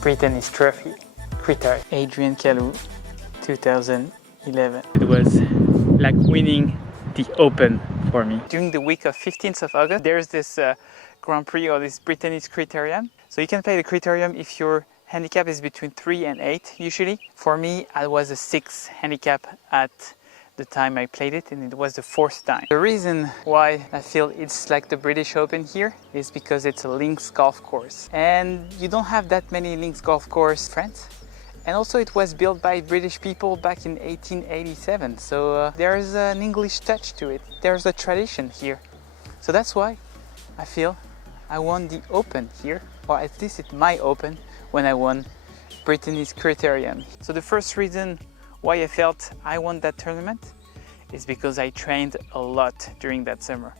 Britanny's trophy, criterium. Adrian Calou, 2011. It was like winning the Open for me. During the week of 15th of August, there's this Grand Prix or this Britanny's criterium. So you can play the criterium if your handicap is between 3 and 8 usually. For me, I was a 6 handicap at the time I played it, and it was the 4th time. The reason why I feel it's like the British Open here is because it's a links golf course, and you don't have that many links golf course in France. And also it was built by British people back in 1887, so there's an English touch to it. There's a tradition here. So that's why I feel I won the Open here, or at least it's my Open, when I won Britanny's criterium. So the first reason why I felt I won that tournament is because I trained a lot during that summer.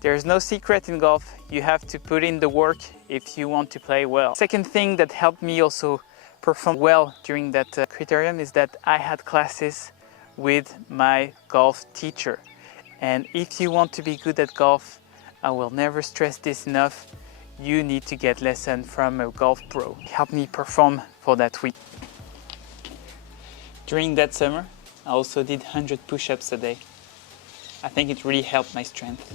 There's no secret in golf, you have to put in the work if you want to play well. Second thing that helped me also perform well during that criterium is that I had classes with my golf teacher. And if you want to be good at golf, I will never stress this enough, you need to get lessons from a golf pro. It helped me perform for that week. During that summer, I also did 100 push-ups a day. I think it really helped my strength.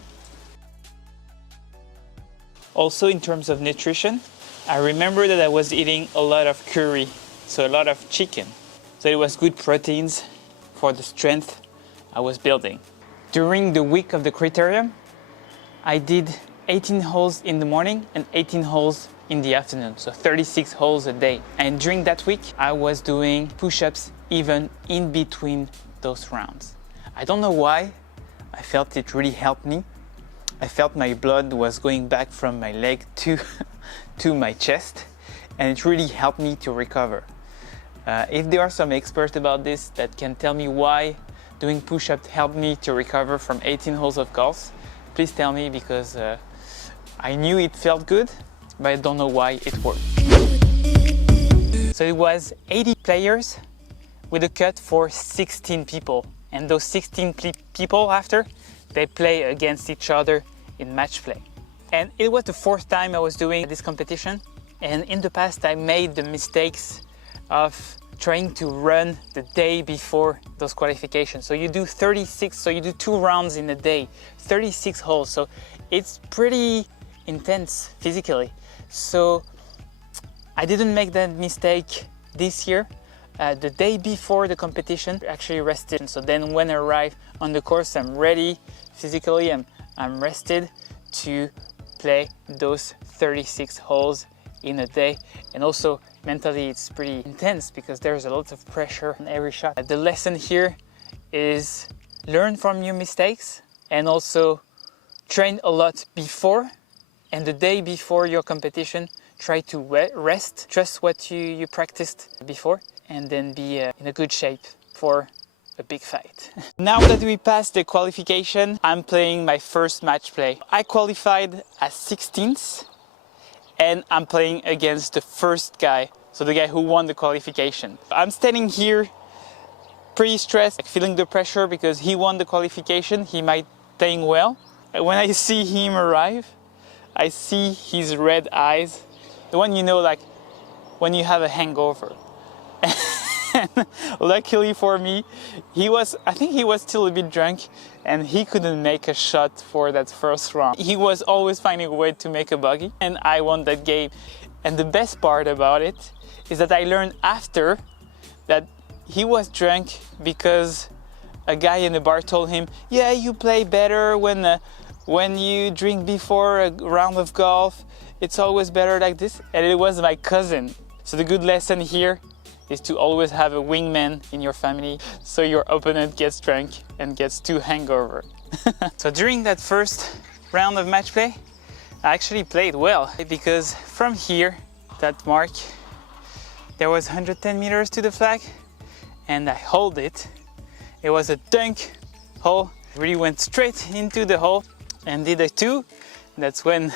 Also in terms of nutrition, I remember that I was eating a lot of curry, so a lot of chicken. So it was good proteins for the strength I was building. During the week of the criterium, I did 18 holes in the morning and 18 holes in the afternoon, so 36 holes a day. And during that week, I was doing push-ups even in between those rounds. I don't know why, I felt it really helped me. I felt my blood was going back from my leg to my chest, and it really helped me to recover. If there are some experts about this that can tell me why doing push-ups helped me to recover from 18 holes of golf, please tell me, because I knew it felt good, but I don't know why it worked. So it was 80 players with a cut for 16 people. And those 16 people after, they play against each other in match play. And it was the 4th time I was doing this competition. And in the past, I made the mistakes of trying to run the day before those qualifications. So you do 36, so you do 2 rounds in a day, 36 holes. So it's pretty intense physically. So I didn't make that mistake this year. The day before the competition, I actually rested. So then when I arrive on the course, I'm ready physically, I'm rested to play those 36 holes in a day. And also mentally it's pretty intense because there's a lot of pressure on every shot. The lesson here is learn from your mistakes and also train a lot before, and the day before your competition try to rest, trust what you practiced before, and then be in a good shape for a big fight. Now that we passed the qualification, I'm playing my first match play. I qualified as 16th, and I'm playing against the first guy, so the guy who won the qualification. I'm standing here pretty stressed, like feeling the pressure because he won the qualification, he might playing well. When I see him arrive, I see his red eyes, the one you know, like when you have a hangover. And luckily for me, I think he was still a bit drunk and he couldn't make a shot for that first round. He was always finding a way to make a bogey, and I won that game. And the best part about it is that I learned after that he was drunk because a guy in the bar told him, yeah, you play better when you drink before a round of golf. It's always better like this. And it was my cousin. So the good lesson here is to always have a wingman in your family so your opponent gets drunk and gets too hangover. So during that first round of match play, I actually played well because from here, that mark, there was 110 meters to the flag and I hold it. It was a dunk hole, really went straight into the hole and did a 2. That's when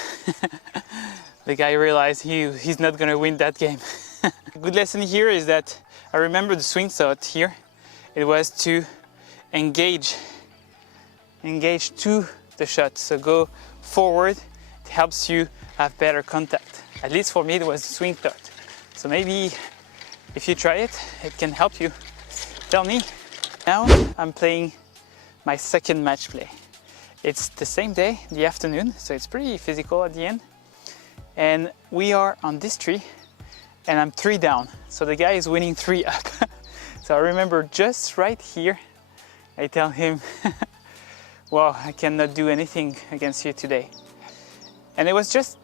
the guy realized he's not gonna win that game. A good lesson here is that I remember the swing thought here. It was to engage to the shot. So go forward, it helps you have better contact. At least for me, it was the swing thought. So maybe if you try it, it can help you. Tell me. Now I'm playing my second match play. It's the same day, the afternoon, so it's pretty physical at the end. And we are on this tree, and I'm 3 down. So the guy is winning 3 up. So I remember just right here, I tell him, well, I cannot do anything against you today. And it was just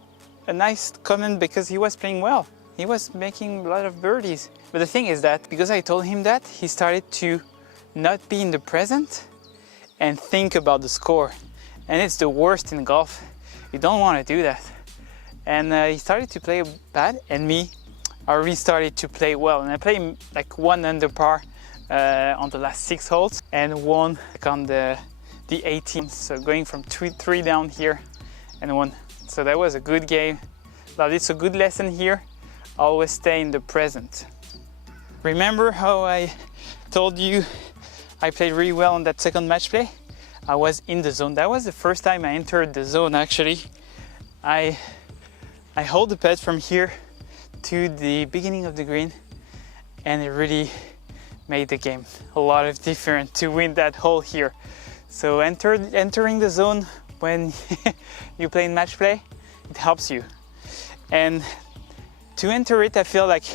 a nice comment because he was playing well. He was making a lot of birdies. But the thing is that because I told him that, he started to not be in the present and think about the score. And it's the worst in golf. You don't want to do that. And he started to play bad, and me, I really started to play well. And I played like 1 under par on the last 6 holes and 1 like on the 18th. So going from 3 down here and 1. So that was a good game. But it's a good lesson here. Always stay in the present. Remember how I told you I played really well on that second match play? I was in the zone. That was the first time I entered the zone actually. I hold the putt from here to the beginning of the green, and it really made the game a lot of different to win that hole here. So entering the zone when you play in match play, it helps you. And to enter it, I feel like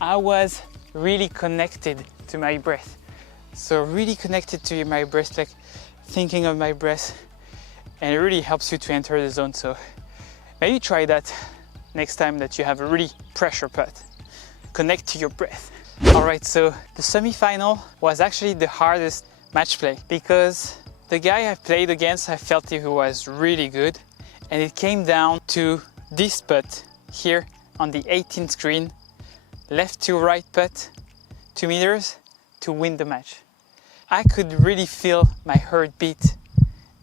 I was really connected to my breath. So really connected to my breath, like thinking of my breath, and it really helps you to enter the zone. So maybe try that next time that you have a really pressure putt. Connect to your breath. All right, so the semi-final was actually the hardest match play because the guy I played against, I felt he was really good, and it came down to this putt here on the 18th green, left to right putt, 2 meters to win the match. I could really feel my heart beat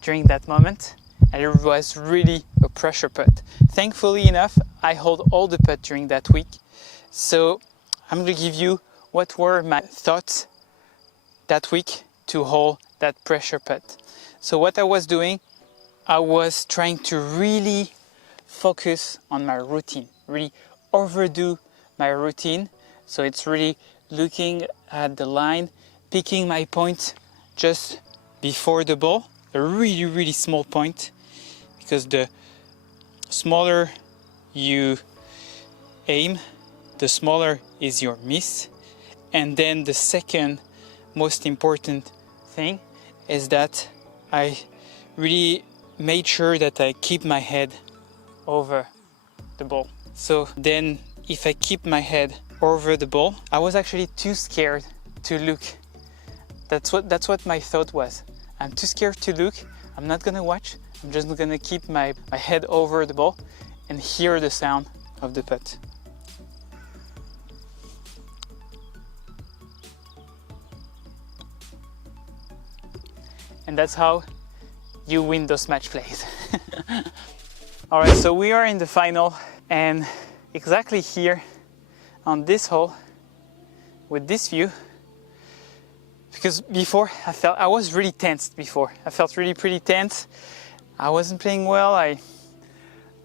during that moment, and it was really a pressure putt. Thankfully enough, I hold all the putt during that week. So I'm going to give you what were my thoughts that week to hold that pressure putt. So what I was doing, I was trying to really focus on my routine, really overdo my routine. So it's really looking at the line, picking my point just before the ball, a really small point, because the smaller you aim, the smaller is your miss. And then the second most important thing is that I really made sure that I keep my head over the ball. So then if I keep my head over the ball, I was actually too scared to look. That's what my thought was. I'm too scared to look. I'm not gonna watch. I'm just gonna keep my head over the ball and hear the sound of the putt. And that's how you win those match plays. All right, so we are in the final, and exactly here on this hole with this view, because before I was really tensed before. I felt really pretty tense. I wasn't playing well. I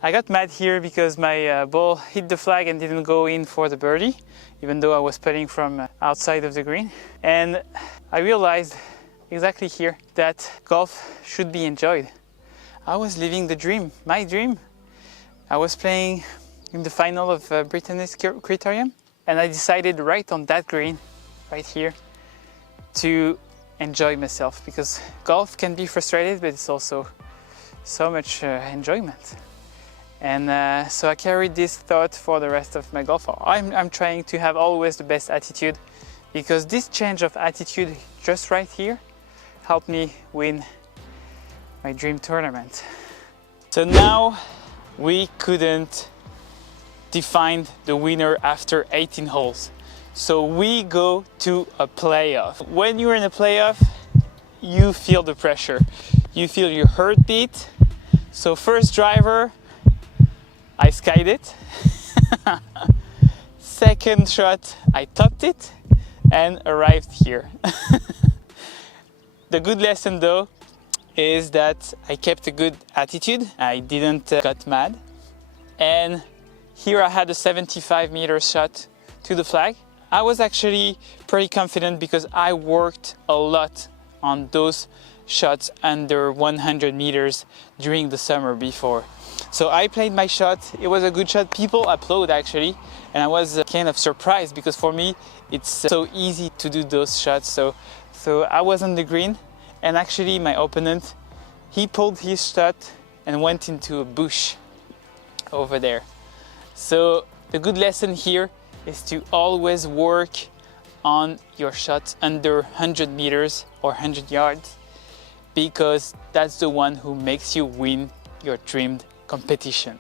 got mad here because my ball hit the flag and didn't go in for the birdie, even though I was putting from outside of the green. And I realized exactly here that golf should be enjoyed. I was living the dream, my dream. I was playing in the final of Britanny's criterium, and I decided right on that green, right here, to enjoy myself, because golf can be frustrated, but it's also so much enjoyment. And so I carried this thought for the rest of my golf. I'm trying to have always the best attitude, because this change of attitude just right here helped me win my dream tournament. So now we couldn't define the winner after 18 holes. So we go to a playoff. When you're in a playoff, you feel the pressure. You feel your heartbeat. So first driver, I skied it. Second shot, I topped it and arrived here. The good lesson though is that I kept a good attitude. I didn't got mad, and Here I had a 75-meter shot to the flag. I was actually pretty confident because I worked a lot on those shots under 100 meters during the summer before. So I played my shot, it was a good shot, people applaud actually, and I was kind of surprised because for me it's so easy to do those shots. So I was on the green, and actually my opponent, he pulled his shot and went into a bush over there. So the good lesson here is to always work on your shots under 100 meters or 100 yards, because that's the one who makes you win your dreamed competition.